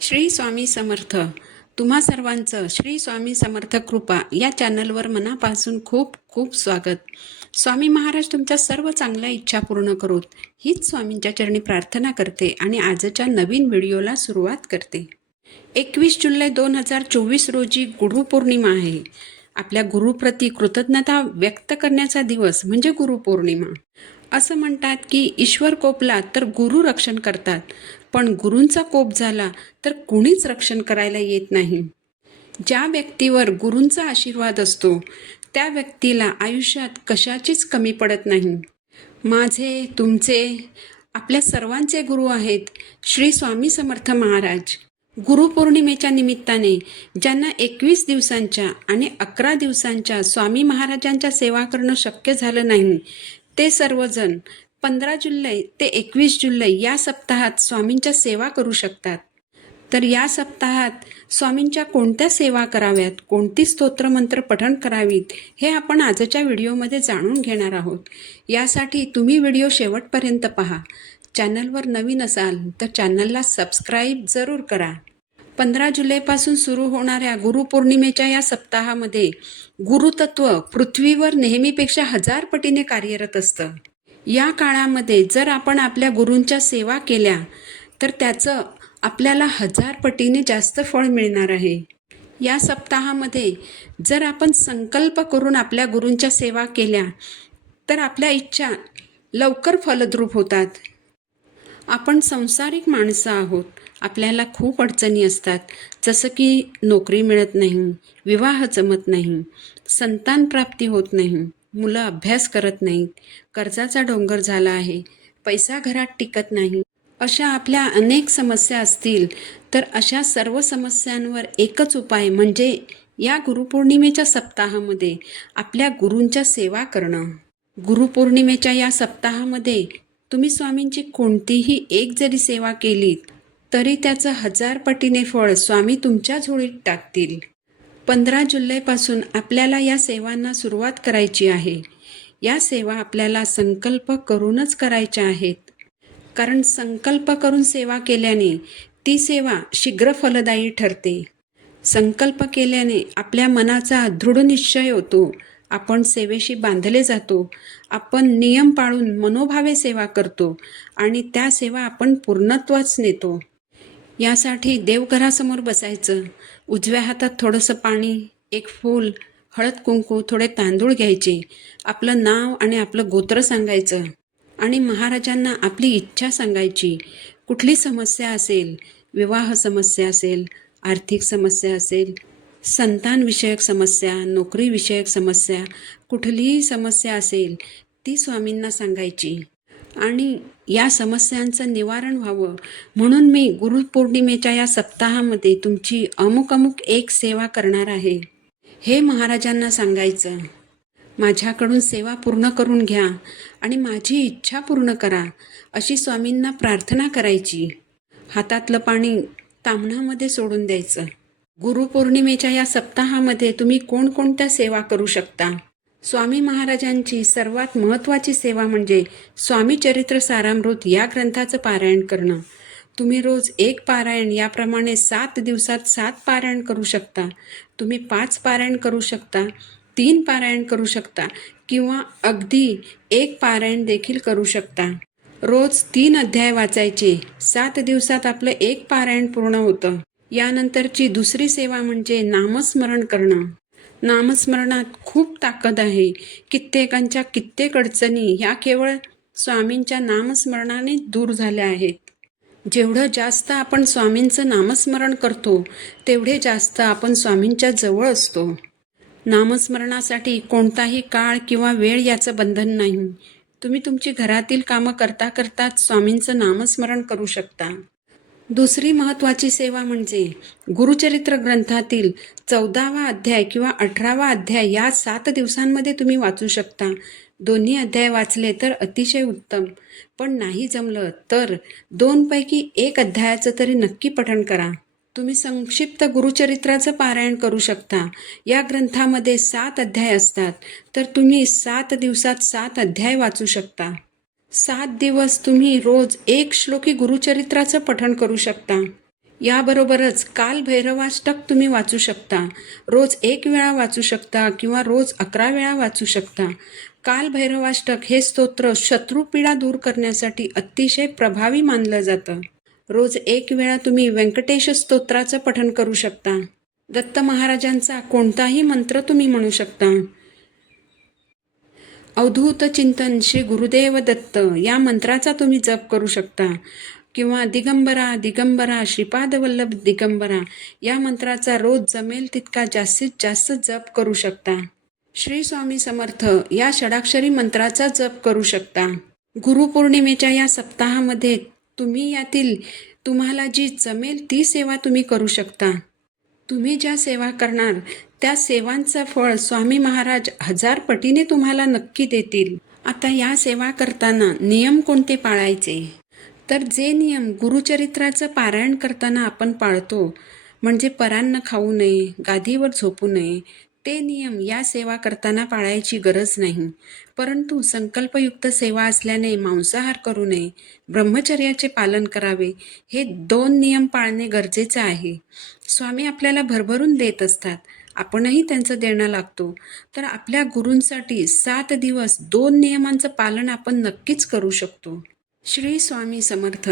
श्री स्वामी समर्थ. तुम्हा सर्वांचं श्री स्वामी समर्थ कृपा या चॅनलवर मनापासून खूप खूप स्वागत. स्वामी महाराज तुमच्या सर्व चांगल्या इच्छा पूर्ण करोत हीच स्वामींच्या चरणी प्रार्थना करते आणि आजच्या नवीन व्हिडिओला सुरुवात करते. 21 जुलै 2024 रोजी गुरुपौर्णिमा आहे. आपल्या गुरुप्रती कृतज्ञता व्यक्त करण्याचा दिवस म्हणजे गुरुपौर्णिमा. असं म्हणतात की ईश्वर कोपला तर गुरु रक्षण करतात, पण गुरूंचा कोप झाला तर कुणीच रक्षण करायला येत नाही. ज्या व्यक्तीवर गुरूंचा आशीर्वाद असतो त्या व्यक्तीला आयुष्यात कशाचीच कमी पडत नाही. माझे, तुमचे, आपल्या सर्वांचे गुरु आहेत श्री स्वामी समर्थ महाराज. गुरुपौर्णिमेच्या निमित्ताने ज्यांना 21 दिवसांच्या आणि 11 दिवसांच्या स्वामी महाराजांच्या सेवा करणं शक्य झालं नाही, ते सर्वजण 15 जुलै ते 21 जुलै या सप्ताहात स्वामींच्या सेवा करू शकतात. तर या सप्ताहात स्वामींच्या कोणत्या सेवा कराव्यात, कोणती स्तोत्रमंत्र पठण करावीत, हे आपण आजच्या व्हिडिओमध्ये जाणून घेणार आहोत. यासाठी तुम्ही व्हिडिओ शेवटपर्यंत पहा. चॅनलवर नवीन असाल तर चॅनलला सबस्क्राईब जरूर करा. 15 जुलैपासून सुरू होणाऱ्या गुरुपौर्णिमेच्या या सप्ताहामध्ये गुरुतत्व पृथ्वीवर नेहमीपेक्षा 1000 पटीने कार्यरत असतं. या काळामध्ये जर आपण आपल्या गुरूंच्या सेवा केल्या तर त्याचं आपल्याला 1000 पटीने जास्त फळ मिळणार आहे. या सप्ताहामध्ये जर आपण संकल्प करून आपल्या गुरूंच्या सेवा केल्या तर आपल्या इच्छा लवकर फलद्रूप होतात. आपण संसारिक माणसं आहोत. आपल्याला खूप अडचणी असतात, जसं की नोकरी मिळत नाही, विवाह जमत नाही, संतान प्राप्ती होत नाही, मुलं अभ्यास करत नाहीत, कर्जाचा डोंगर झाला आहे, पैसा घरात टिकत नाही. अशा आपल्या अनेक समस्या असतील तर अशा सर्व समस्यांवर एकच उपाय म्हणजे या गुरुपौर्णिमेच्या सप्ताहामध्ये आपल्या गुरूंच्या सेवा करणं. गुरुपौर्णिमेच्या या सप्ताहामध्ये तुम्ही स्वामींची कोणतीही एक जरी सेवा केलीत तरी त्याचं 1000 पटीने फळ स्वामी तुमच्या झोळीत टाकतील. 15 जुलैपासून आपल्याला या सेवांना सुरुवात करायची आहे. या सेवा आपल्याला संकल्प करूनच करायच्या आहेत, कारण संकल्प करून सेवा केल्याने ती सेवा शीघ्र फलदायी ठरते. संकल्प केल्याने आपल्या मनाचा दृढ निश्चय होतो, आपण सेवेशी बांधले जातो, आपण नियम पाळून मनोभावे सेवा करतो आणि त्या सेवा आपण पूर्णत्वाच नेतो. यासाठी देवघरासमोर बसायचं, उजव्या हातात थोडंसं पाणी, एक फूल, हळद कुंकू, थोडे तांदूळ घ्यायचे, आपलं नाव आणि आपलं गोत्र सांगायचं आणि महाराजांना आपली इच्छा सांगायची. कुठली समस्या असेल, विवाह समस्या असेल, आर्थिक समस्या असेल, संतानविषयक समस्या, नोकरीविषयक समस्या, कुठलीही समस्या असेल ती स्वामींना सांगायची आणि या समस्यांचं निवारण व्हावं म्हणून मी गुरुपौर्णिमेच्या या सप्ताहामध्ये तुमची अमुक एक सेवा करणार आहे हे महाराजांना सांगायचं. माझ्याकडून सेवा पूर्ण करून घ्या आणि माझी इच्छा पूर्ण करा अशी स्वामींना प्रार्थना करायची. हातातलं पाणी ताम्हणामध्ये सोडून द्यायचं. गुरुपौर्णिमेच्या या सप्ताहामध्ये तुम्ही कोणकोणत्या सेवा करू शकता? स्वामी महाराजांची सर्वात महत्त्वाची सेवा म्हणजे स्वामी चरित्र सारामृत या ग्रंथाचं पारायण करणं. तुम्ही रोज 1 पारायण, याप्रमाणे 7 दिवसात 7 पारायण करू शकता. तुम्ही 5 पारायण करू शकता, 3 पारायण करू शकता किंवा अगदी 1 पारायण देखील करू शकता. रोज 3 अध्याय वाचायचे. 7 दिवसात आपलं 1 पारायण पूर्ण होतं. यानंतरची दुसरी सेवा म्हणजे नामस्मरण करणं. नामस्मरणात खूप ताकद आहे. कित्येकांच्या कित्येक अडचणी ह्या केवळ स्वामींच्या नामस्मरणाने दूर झाल्या आहेत. जेवढं जास्त आपण स्वामींचं नामस्मरण करतो तेवढे जास्त आपण स्वामींच्या जवळ असतो. नामस्मरणासाठी कोणताही काळ किंवा वेळ याचं बंधन नाही. तुम्ही तुमची घरातील कामं करता करताच स्वामींचं नामस्मरण करू शकता. दुसरी महत्त्वाची सेवा म्हणजे गुरुचरित्र ग्रंथातील 14वा अध्याय किंवा 18वा अध्याय या 7 दिवसांमध्ये तुम्ही वाचू शकता. दोन्ही अध्याय वाचले तर अतिशय उत्तम, पण नाही जमलं तर 2 पैकी 1 अध्यायाचं तरी नक्की पठण करा. तुम्ही संक्षिप्त गुरुचरित्राचं पारायण करू शकता. या ग्रंथामध्ये 7 अध्याय असतात, तर तुम्ही 7 दिवसात 7 अध्याय वाचू शकता. 7 दिवस तुम्ही रोज 1 श्लोकी गुरुचरित्राचं पठण करू शकता. याबरोबरच कालभैरवाष्टक तुम्ही वाचू शकता. रोज 1 वेळा वाचू शकता किंवा रोज 11 वेळा वाचू शकता. कालभैरवाष्टक हे स्तोत्र शत्रुपीडा दूर करण्यासाठी अतिशय प्रभावी मानलं जातं. रोज 1 वेळा तुम्ही व्यंकटेश स्तोत्राचं पठण करू शकता. दत्त महाराजांचा कोणताही मंत्र तुम्ही म्हणू शकता. अवधूत चिंतन श्री गुरुदेव दत्त या मंत्राचा तुम्ही जप करू शकता किंवा दिगंबरा दिगंबरा श्रीपाद वल्लभ दिगंबरा या मंत्राचा रोज जमेल तितका जास्तीत जास्त जप करू शकता. श्री स्वामी समर्थ या षडाक्षरी मंत्राचा जप करू शकता. गुरुपौर्णिमेच्या या सप्ताहामध्ये तुम्ही यातील तुम्हाला जी जमेल ती सेवा तुम्ही करू शकता. तुम्ही ज्या सेवा करणार त्या सेवांचं फळ स्वामी महाराज 1000 पटीने तुम्हाला नक्की देतील. आता या सेवा करताना नियम कोणते पाळायचे? तर जे नियम गुरुचरित्राचं पारायण करताना आपण पाळतो, म्हणजे परान्न खाऊ नये, गादीवर झोपू नये, ते नियम या सेवा करताना पाळायची गरज नाही. परंतु संकल्पयुक्त सेवा असल्याने मांसाहार करू नये, ब्रह्मचर्याचे पालन करावे, हे 2 नियम पाळणे गरजेचे आहे. स्वामी आपल्याला भरभरून देत असतात, आपणही त्यांचं देणं लागतो. तर आपल्या गुरूंसाठी 7 दिवस 2 नियमांचं पालन आपण नक्कीच करू शकतो. श्री स्वामी समर्थ.